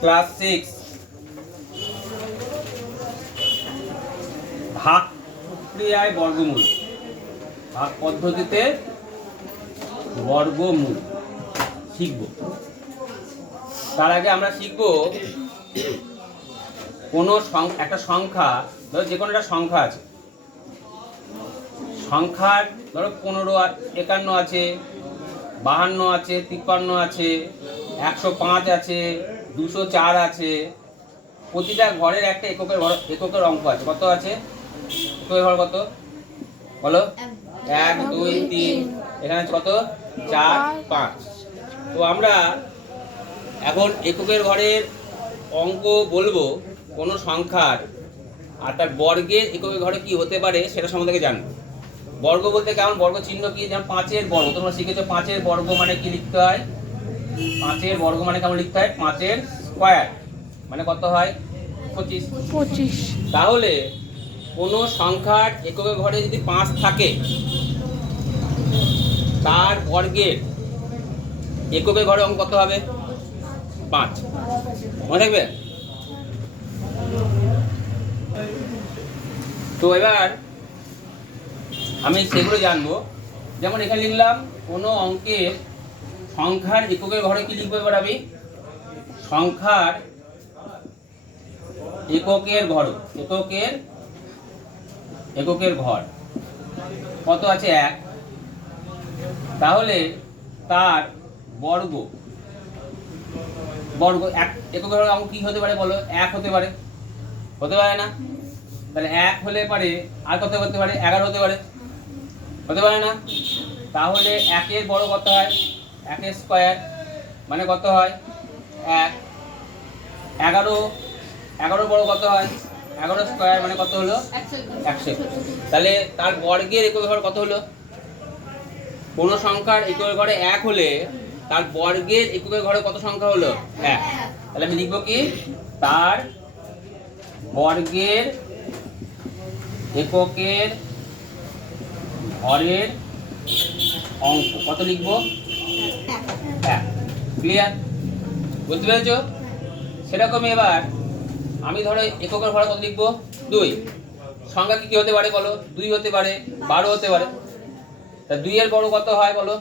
Class six. ভাগ প্রক্রিয়ায় বর্গমূল। ভাগ পদ্ধতিতে বর্গমূল। শিখব। তার আগে আমরা শিখব কোনো একটা সংখ্যা, ধরো যে কোনো একটা সংখ্যা আছে। সংখ্যার, ধরো পনেরো একান্ন আছে, বাহান্ন আছে, তিপ্পান্ন আছে, একশো পাঁচ আছে দুশো চার আছে। প্রতিটা ঘরের একটা এককের ঘর এককের অঙ্ক আছে। কত আছে? এককের ঘর কত? বলো। এক দুই তিন। এখানে কত? চার পাঁচ। তো আমরা এখন এককের ঘরের অঙ্ক বলব কোনো সংখ্যার। আর তার বর্গের এককের ঘরে কি হতে পারে সেটা সম্বন্ধে জানব। বর্গ বলতে কেমন? বর্গ চিহ্ন কি? যেমন পাঁচের বর্গ। তোমরা শিখেছো পাঁচের বর্গ মানে কি লিখতে হয়? পাঁচের বর্গ মানে কেমন লিখতে হয়? পাঁচের স্কোয়ার মানে কত হয়? পঁচিশ। পঁচিশ। তাহলে কোনো সংখ্যার এককের ঘরে যদি পাঁচ থাকে তার বর্গের এককের ঘরে অঙ্ক কত হবে? পাঁচ। মনে থাকবে? তো এবার আমি সেগুলো জানব। যেমন এখানে লিখলাম কোনো অঙ্কের সংখ্যার এককের ঘরে কি লিখব এবার আমি? সংখ্যার এককের ঘর, এককের এককের ঘর। কত আছে এক? তাহলে তার বর্গ বর্গ এক, এককের ঘর অঙ্ক কি হতে পারে বলো? এক হতে পারে। হতে পারে না? তাহলে এক হলে পারে আর কত হতে পারে? এগারো হতে পারে। হতে পারে না? তাহলে একের বড় কত হয়? একের স্কোয়ার মানে কত হয়? এক। এগারো এগারো বড় কত হয়? এগারো স্কোয়ার মানে কত হলো? একশো। তাহলে তার বর্গের একক ঘর কত হলো? কোনো সংখ্যার এককের ঘরে এক হলে তার বর্গের এককের ঘরে কত সংখ্যা হলো? এক। তাহলে আমি লিখব কি? তার বর্গের এককের ঘরের অঙ্ক কত লিখব? এক ক্লিয়ার বুঝতে পেরেছ? সেরকমই এবার আমি ধরো এককের ঘরে কত লিখব দুই। সংখ্যা কি কি হতে পারে বলো? দুই হতে পারে, বারো হতে পারে। তা দুইয়ের বড় কত হয় বলো?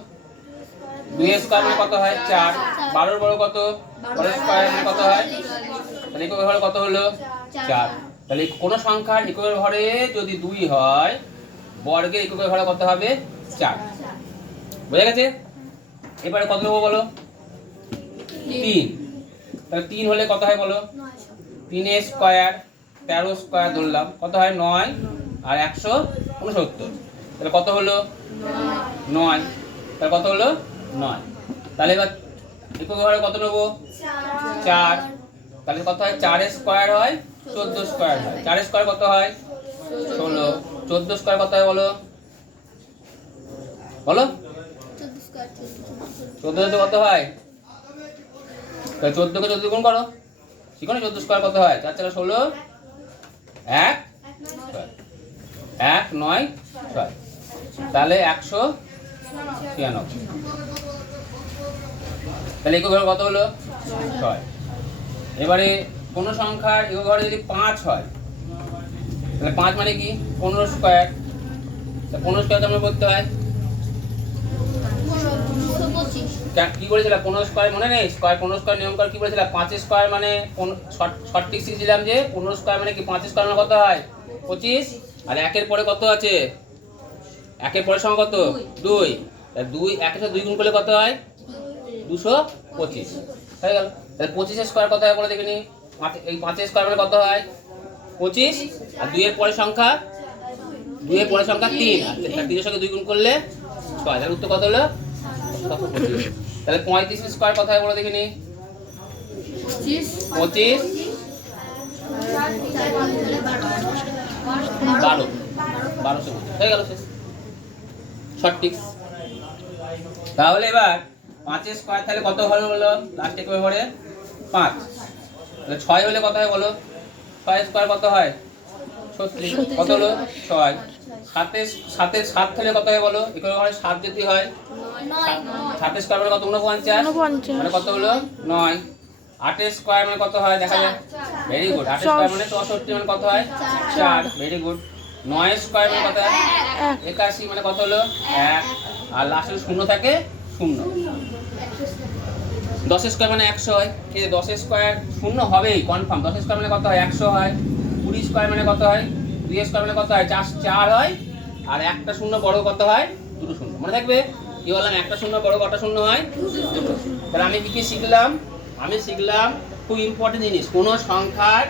দুইয়ের স্কোয়ার মানে কত হয়? চার। বারোর বড় কত? বারো স্কোয়ার মানে কত হয়? তাহলে এককের ঘরে কত হলো? চার। তাহলে কোন সংখ্যার এককের ঘরে যদি দুই হয়, বর্গের এককের ঘরে কত হবে? চার। বোঝা গেছে? এবারে কত নেব বলো? তিন। তাহলে তিন হলে কত হয় বলো? তিনের স্কোয়ার তেরো স্কোয়ার ধরলাম। কত হয়? নয়। আর একশো উনসত্তর। তাহলে কত হলো? নয়। তাহলে কত হলো? নয়। তাহলে এবার একক ঘরে কত নেব? চার। তাহলে কত হয়? চারের স্কোয়ার হয় চোদ্দ স্কোয়ার হয়। চারের স্কোয়ার কত হয়? ষোলো। চোদ্দ স্কোয়ার কত হয় বলো? বলো? চোদ্দ চোদ্দ কত হয়? তাহলে চোদ্দকে চোদ্দ গুণ করো। ঠিক না চোদ্দ স্কোয়ার কত হয়? চার চার ষোলো। এক, ছয়। এক, নয়, ছয়। তাহলে একশো ছিয়ানব্বই। তাহলে একক ঘর কত হলো? ছয়। এবারে কোনো সংখ্যার একক ঘরে যদি পাঁচ হয়, তাহলে পাঁচ মানে কি? পনেরো স্কোয়ার তা পনেরো স্কোয়ার কেমন করতে হয়? কা- বলেছিলাম পনেরো স্কোয়ার মনে নেই? স্কোয়ার পনেরো স্কোয়ার নিয়ম করে, কি বলেছিলাম পাঁচ স্কোয়ার মানে সঠিক শিখেছিলাম যে পনেরো স্কোয়ার মানে কি পাঁচ স্কোয়ার মানে কত হয়? পঁচিশ? আর একের পরে কত আছে? একের পরের সংখ্যা কত? দুই। দুই, একের সাথে দুই গুণ করলে কত হয়? দুশো পঁচিশ। হয়ে গেল। তাহলে পঁচিশের স্কোয়ার কত হয় বলে দেখিনি এই পাঁচের স্কোয়ার মানে কত হয়? পঁচিশ। আর দুইয়ের পরের সংখ্যা? দুইয়ের পরের সংখ্যা তিন। আর তিনের সঙ্গে দুই গুণ করলে ছয়। তাহলে উত্তর কত হলো? কত পঁচিশ। তাহলে পঁয়ত্রিশ স্কোয়ার কত হয় বলে দেখিনি? পঁচিশ। বারো। বারোশো হয়ে গেল শেষ। সঠিক তাহলে এবার পাঁচের স্কোয়ার তাহলে কত হলো বলো? লাস্টে কবে পড়ে? পাঁচ। তাহলে ছয় হলে কত হয় বলো? ছয় স্কোয়ার কত হয়? ছত্রিশ। কত হলো? ছয়। সাতের সাতের সাত হলে কত হয় বলো? এখানে হয় সাত যদি হয়? সাতের স্কোয়ার মানে কত? ঊনপঞ্চাশ। মানে কত হলো? নয়। আটের স্কোয়ার মানে কত হয়? দেখা যায় ভেরি গুড আটের স্কোয়ার মানে চৌষট্টি মানে কত হয়? চার। ভেরি গুড নয় স্কোয়ার মানে কত একাশি মানে কত হলো? এক। আর লাস্টে শূন্য থাকে? শূন্য। দশ স্কোয়ার মানে একশো হয়। এই যে দশ স্কোয়ার শূন্য হবেই কনফার্ম দশ স্কোয়ার মানে কত হয়? একশো হয়। কুড়ি স্কোয়ার মানে কত হয়? দুই স্কোয়ার মানে কত হয়? চার চার হয়। আর একটা শূন্য বড় কত হয়? দুটো শূন্য। মনে থাকবে? কি বললাম? একটা শূন্য বড় কটা শূন্য হয়? দুটো। তাহলে আমি কি কি শিখলাম? আমি শিখলাম খুব ইম্পর্টেন্ট জিনিস। কোনো সংখ্যার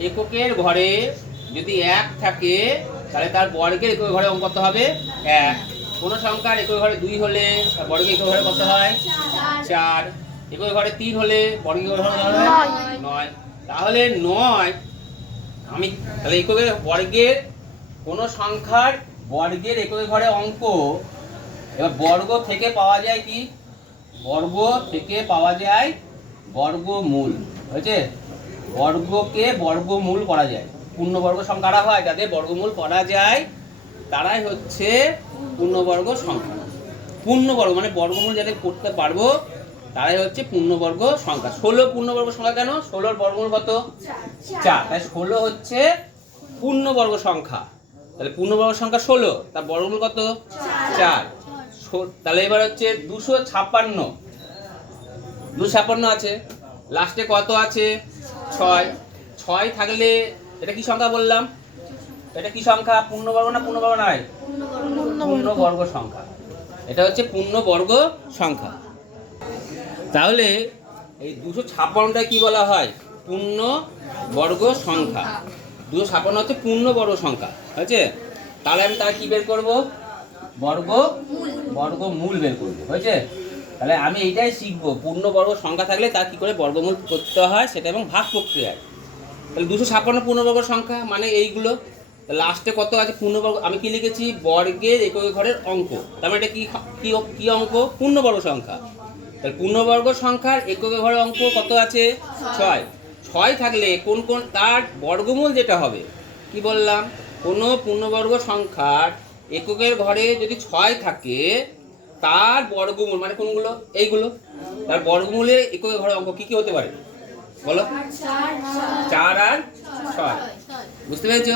এককের ঘরে যদি এক থাকে তাহলে তার বর্গের একক ঘরে অঙ্ক কত হবে? এক। কোনো সংখ্যার একক ঘরে দুই হলে তার বর্গের একক ঘরে কত হয়? চার। একক ঘরে তিন হলে বর্গের ঘরে কত হয়? নয়। নয়। তাহলে নয়। আমি তাহলে এককের বর্গের কোনো সংখ্যার বর্গের এককের ঘরে অঙ্ক। এবার বর্গ থেকে পাওয়া যায় কি? বর্গ থেকে পাওয়া যায় বর্গমূল। হয়েছে? বর্গকে বর্গমূল করা যায়। পূর্ণবর্গ সংখ্যা কারা হয় যাদের বর্গমূল করা যায় তারাই হচ্ছে পূর্ণবর্গ সংখ্যা। পূর্ণবর্গ মানে বর্গমূল যাদের করতে পারব তারাই হচ্ছে পূর্ণবর্গ সংখ্যা। ষোলো পূর্ণবর্গ সংখ্যা কেন? ষোলোর বর্গমূল কত? চার। তাই ষোলো হচ্ছে পূর্ণবর্গ সংখ্যা। তাহলে পূর্ণবর্গ সংখ্যা ষোলো, তার বর্গমূল কত? চার। তাহলে এবার হচ্ছে দুশো ছাপ্পান্ন। দুশো ছাপ্পান্ন আছে। লাস্টে কত আছে? ছয়। ছয় থাকলে এটা কি সংখ্যা বললাম? এটা কি সংখ্যা? পূর্ণবর্গ না পূর্ণবর্গ নয় পূর্ণবর্গ সংখ্যা। এটা হচ্ছে পূর্ণবর্গ সংখ্যা। তাহলে এই দুশো ছাপ্পান্নটা কি বলা হয়? পূর্ণ বর্গ সংখ্যা। দুশো ছাপ্পান্ন হচ্ছে পূর্ণ বর্গ সংখ্যা, হয়েছে? তাহলে আমি তার কি বের করব? বর্গ বর্গ মূল বের করব, হয়েছে? তাহলে আমি এইটাই শিখব, পূর্ণ বর্গ সংখ্যা থাকলে তার কি করে বর্গমূল করতে হয়? সেটা এবং ভাগ প্রক্রিয়ায় তাহলে দুশো ছাপ্পান্ন পূর্ণবর্গ সংখ্যা মানে এইগুলো। লাস্টে কত আছে? পূর্ণবর্গ আমি কি লিখেছি? বর্গের একক ঘরের অঙ্ক। তার মানে এটা কি কি কি অঙ্ক? পূর্ণবর্গ সংখ্যা। তাহলে পূর্ণবর্গ সংখ্যার একক ঘরের অঙ্ক কত আছে? ছয়। ছয় থাকলে কোন কোন তার বর্গমূল যেটা হবে? কি বললাম? কোনো পূর্ণবর্গ সংখ্যার এককের ঘরে যদি ছয় থাকে, তার বর্গমূল মানে কোনগুলো? এইগুলো। তার বর্গমূলের এককের ঘরে অঙ্ক কি কি হতে পারে? বলো। চার আর ছয়। বুঝতে পেরেছ?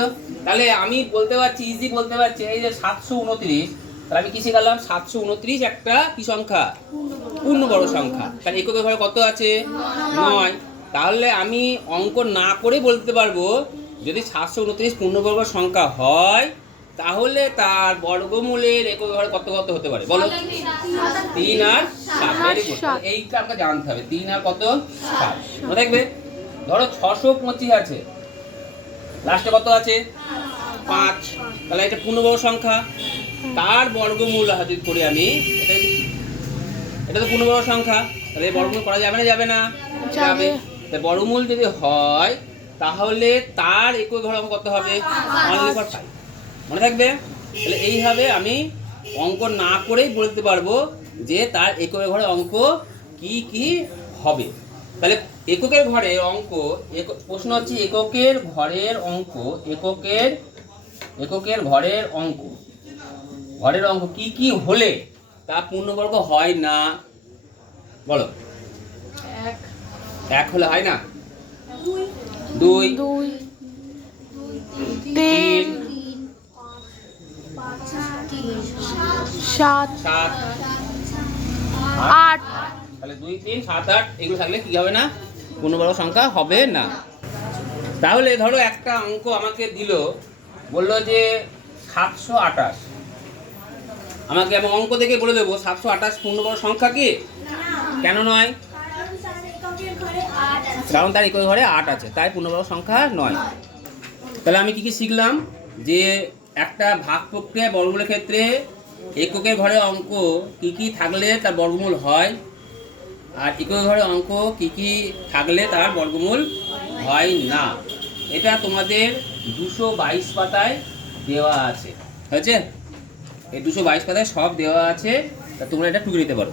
তাহলে আমি বলতে পারছি ইজি বলতে পারছি, এই যে সাতশো উনত্রিশ, তাহলে আমি কি শিখালাম? সাতশো উনত্রিশ একটা কি সংখ্যা? পূর্ণ বড় সংখ্যা। তাহলে এককের ঘরে কত আছে? নয়। তাহলে আমি অঙ্ক না করে বলতে পারব যদি সাতশো উনত্রিশ পূর্ণবর্গ সংখ্যা হয় তাহলে তার বর্গমূলের একক ঘরে কত কত হতে পারে? বলো। তিন। আর সাত। ভেরি গুড এইটা আমাকে জানতে হবে তিন আর কত? সাত। দেখবে ধরো ছশো পঁচিশ আছে। লাস্টে কত আছে? পাঁচ। তাহলে এটা পূর্ণবর্গ সংখ্যা। তার বর্গমূল যদি করি আমি এটা এটা তো পূর্ণবর্গ সংখ্যা। তাহলে বর্গমূল করা যাবে না? যাবে না। যাবে। তাই বর্গমূল যদি হয় তাহলে তার একই ঘর কত হবে? অনলি ফর ফাইভ মনে থাকবে? তাহলে এইভাবে আমি অঙ্ক না করেই বলতে পারব যে তার এককের ঘরে অঙ্ক কি কি হবে। তাহলে এককের ঘরে অঙ্ক এক- প্রশ্ন হচ্ছে এককের ঘরের অঙ্ক এককের এককের ঘরের অঙ্ক। ঘরের অঙ্ক কি কি হলে তা পূর্ণবর্গ হয় না? বলো। এক হলে হয় না? দুই। দুই। তিন। সাত। সাত। আট। তাহলে দুই তিন সাত আট এগুলো থাকলে কি হবে না? কোনো বড় সংখ্যা হবে না। তাহলে ধরো একটা অঙ্ক আমাকে দিল বলল যে সাতশো আঠাশ। আমাকে আমি অঙ্ক দেখে বলে দেবো সাতশো আঠাশ পূর্ণ বড় সংখ্যা কি? কেন নয়? কারণ তার একই ঘরে আট আছে, তাই পূর্ণবর্গ সংখ্যা নয়। তাহলে আমি কি কি শিখলাম? যে একটা ভাগ প্রক্রিয়া বর্গমূলের ক্ষেত্রে এককের ঘরে অঙ্ক কি কি থাকলে তার বর্গমূল হয়, আর এককের ঘরে অঙ্ক কি কি থাকলে তার বর্গমূল হয় না। এটা তোমাদের দুশো বাইশ পাতায় দেওয়া আছে। হয়েছে? এই দুশো বাইশ পাতায় সব দেওয়া আছে, তা তোমরা এটা টুকে নিতে পারো।